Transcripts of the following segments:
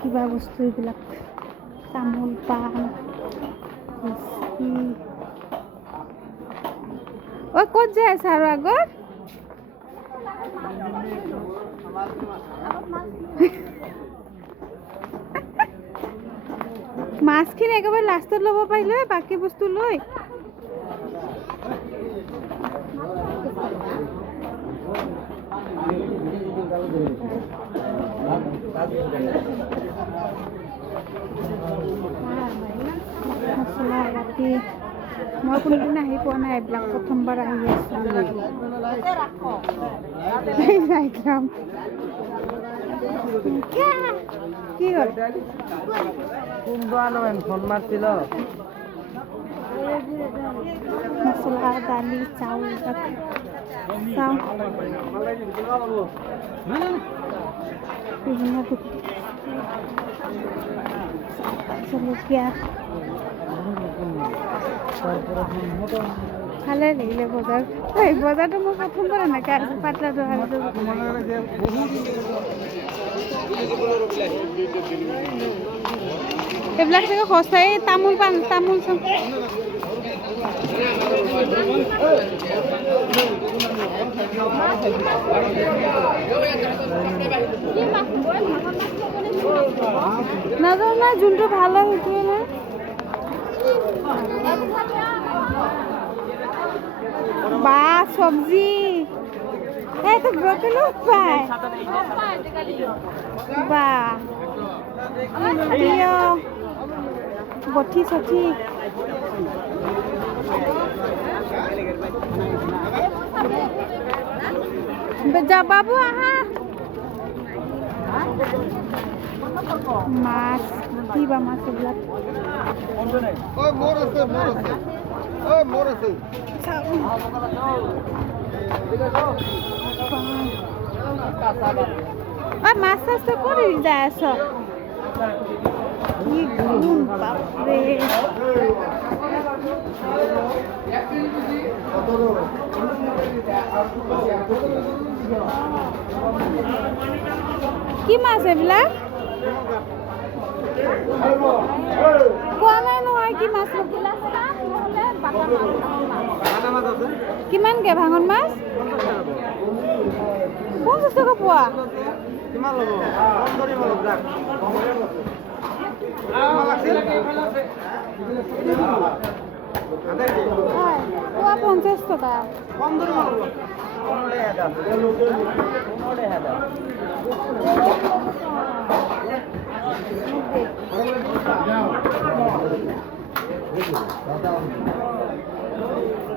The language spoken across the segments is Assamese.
কিবা বস্তু এইবিলাক তামোল পাণ ঐ ক'ত যাই আছে আৰু আগত মাছখিনি একেবাৰে লাষ্টত ল'ব পাৰিলে বাকী বস্তু লৈ মছলা ৰাতি মই কোনোদিন আহি পোৱা নাই এইবিলাক প্ৰথমবাৰ আহি আছোঁ কি হ'ল মছলা দালি চাউল বিভিন্ন জলকীয়া ভালে লাগিলে বজাৰ এই বজাৰটো মই প্ৰথমবাৰ এনেকৈ আছোঁ পাতলা দোকানটো এইবিলাক চাগে সঁচাই তামোল পাণ তামোল চাম নাজানো না যোনটো ভাল হয় সেইটোৱে না বা চব্জি এইটো ব্ৰকলি পায় বা বঠি চঠি যা বাবু আহা মাছ কি বা মাছ এইবিলাক মাছ চাছটো ক'ত যাই আছ কি গুণ বাপৰে কি মাছ এইবিলাক কোৱা নাই নহয় কি মাছ কিমানকে ভাঙন মাছ 50 টকা পোৱা পোৱা 50 টকা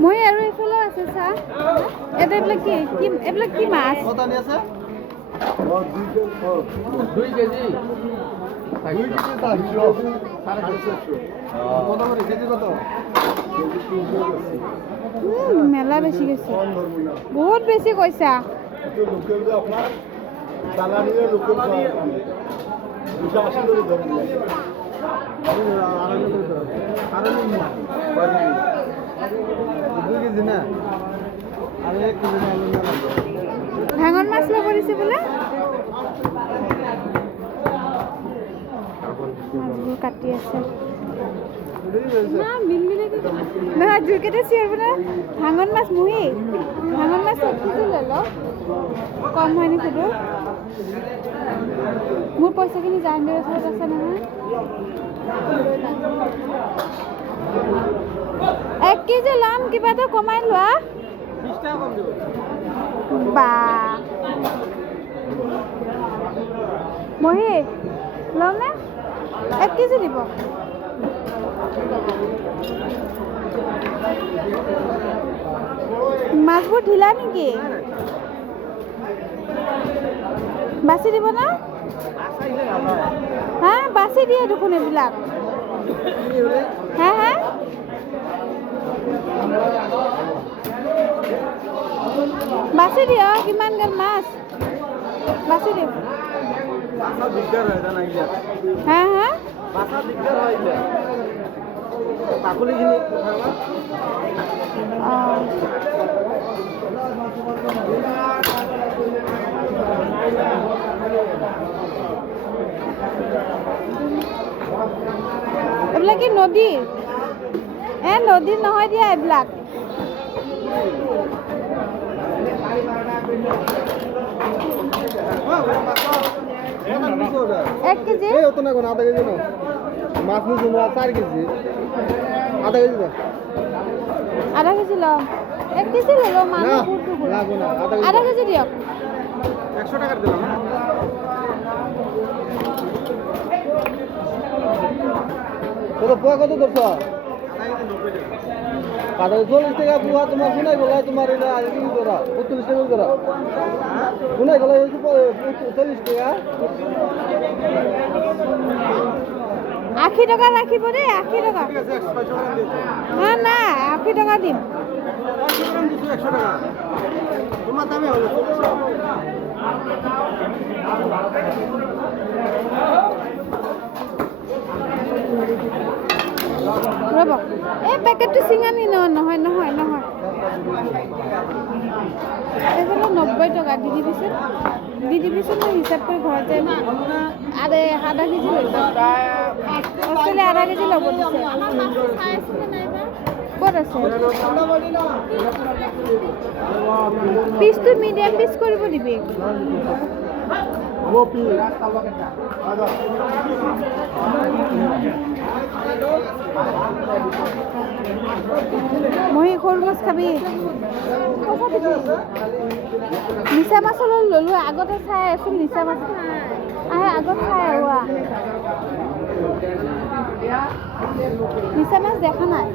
মই আৰু এইফালে আছে চা এটা এইবিলাক কি এইবিলাক কি মাছ আছে 2 কেজি মেলা বেছি গৈছে বহুত বেছি কৈছা ভাঙন মাছ ল'ব দিছে বোলে মাছবোৰ কাটি আছে নহয় জুইকেইটা চিঞৰ বোলে ভাঙন মাছ মুহি ভাঙন মাছ কেজি লৈ ল কম হয়নি সুধো মোৰ পইচাখিনি জাহাংগীৰৰ ওচৰত আছে নহয় 1 কেজি ল'ম কিবা এটা কমাই লোৱা বা মহি ল'ম নে 1 কেজি দিব মাছবোৰ ঢিলা নেকি বাছি দিব না হা বাছি দিয়ে দেখোন এইবিলাক হা হা বাছি দিয় কিমান গাল মাছ বাছি দিওঁ হা হা কি নদীৰ নদীৰ নহয় দিয়া এইবিলাক এক কেজি মাছ নিচে 4 কেজি আধা কেজি দাও আধা কেজি লও 1 কেজি লও মানুহ লাগো না আধা কেজি দিয়ক 100 টাকা দিলাম কত পোয়া কত ধরছ আধা কেজি 40 টাকা পোয়া তোমার শুনাই গলা তোমার এটা আগে কি ধরা 45 টাকা ধরা শুনাই গলা 40 টাকা 80 টাকা রাখিব দে 80 টাকা না না 80 টাকা দিম 100 টাকা তোমার দামে হলো ৰ'ব এই পেকেটটো চিঙানি নহয় এইফালে 90 টকা দি দিবিচোন মই হিচাপ কৰি ঘৰত যাই আধা কেজি লৈ যাম অষ্ট্ৰেলিয়া আধা কেজি ল'ব দিছে ক'ত আছে পিচটো মিডিয়াম পিচ কৰিব দিবি মই সৰু মাছ খাবি নিচা মাছ ল'লো আগতে চাই আছো নিচা মাছ আগত চাই আহোৱা নিচা মাছ দেখা নাই